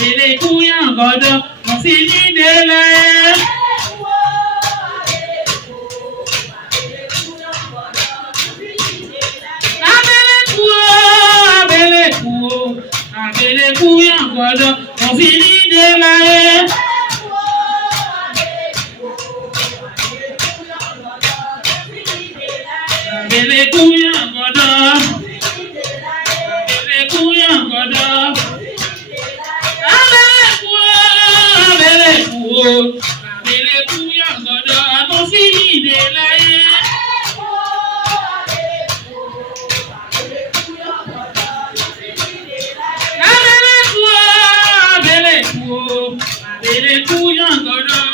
Abele kuyan godo, mo si ni dele. Abele kuyan godo, mo si ni dele. Abele kuyan godo, abele kuyan godo. Abele kuyan godo, mo si ni dele. Abele kuyan godo.